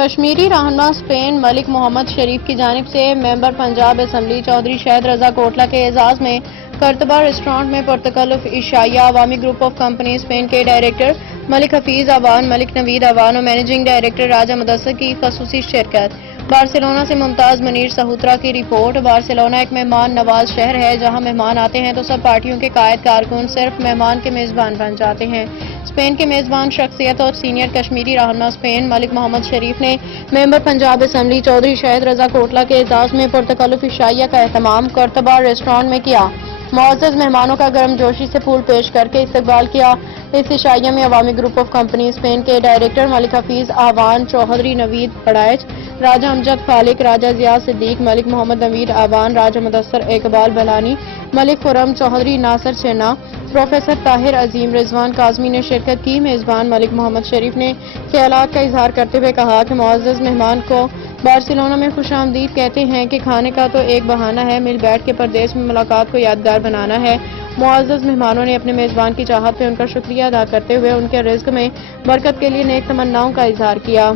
کشمیری رہنما اسپین ملک محمد شریف کی جانب سے ممبر پنجاب اسمبلی چودھری شہد رضا کوٹلہ کے اعزاز میں کرتبہ ریسٹورانٹ میں پرتکلف عشائیہ عوامی گروپ آف کمپنی اسپین کے ڈائریکٹر ملک حفیظ اعوان، ملک نوید اعوان اور مینیجنگ ڈائریکٹر راجہ مدثر کی خصوصی شرکت۔ بارسلونا سے ممتاز منیر سہوترا کی رپورٹ۔ بارسلونا ایک مہمان نواز شہر ہے، جہاں مہمان آتے ہیں تو سب پارٹیوں کے قائد کارکن صرف مہمان کے میزبان بن جاتے ہیں۔ اسپین کے میزبان شخصیت اور سینئر کشمیری رہنما اسپین ملک محمد شریف نے ممبر پنجاب اسمبلی چودھری شہد رضا کوٹلہ کے اعزاز میں پرتکلف عشائیہ کا اہتمام کرتبہ ریسٹورانٹ میں کیا۔ معزز مہمانوں کا گرم جوشی سے پھول پیش کر کے استقبال کیا۔ اس عشائیہ میں عوامی گروپ آف کمپنی اسپین کے ڈائریکٹر ملک حفیظ اعوان، چودھری نوید پڑائچ، راجہ امجد فالق، راجہ ضیاء صدیق، ملک محمد نوید اعوان، راجہ مدثر اقبال بلانی، ملک خرم، چودھری ناصر چنا، پروفیسر طاہر عظیم، رضوان کاظمی نے شرکت کی۔ میزبان ملک محمد شریف نے خیالات کا اظہار کرتے ہوئے کہا کہ معزز مہمان کو بارسلونا میں خوش آمدید کہتے ہیں کہ کھانے کا تو ایک بہانہ ہے، مل بیٹھ کے پردیس میں ملاقات کو یادگار بنانا ہے۔ معزز مہمانوں نے اپنے میزبان کی چاہت پہ ان کا شکریہ ادا کرتے ہوئے ان کے رزق میں برکت کے لیے نیک تمناؤں کا اظہار کیا۔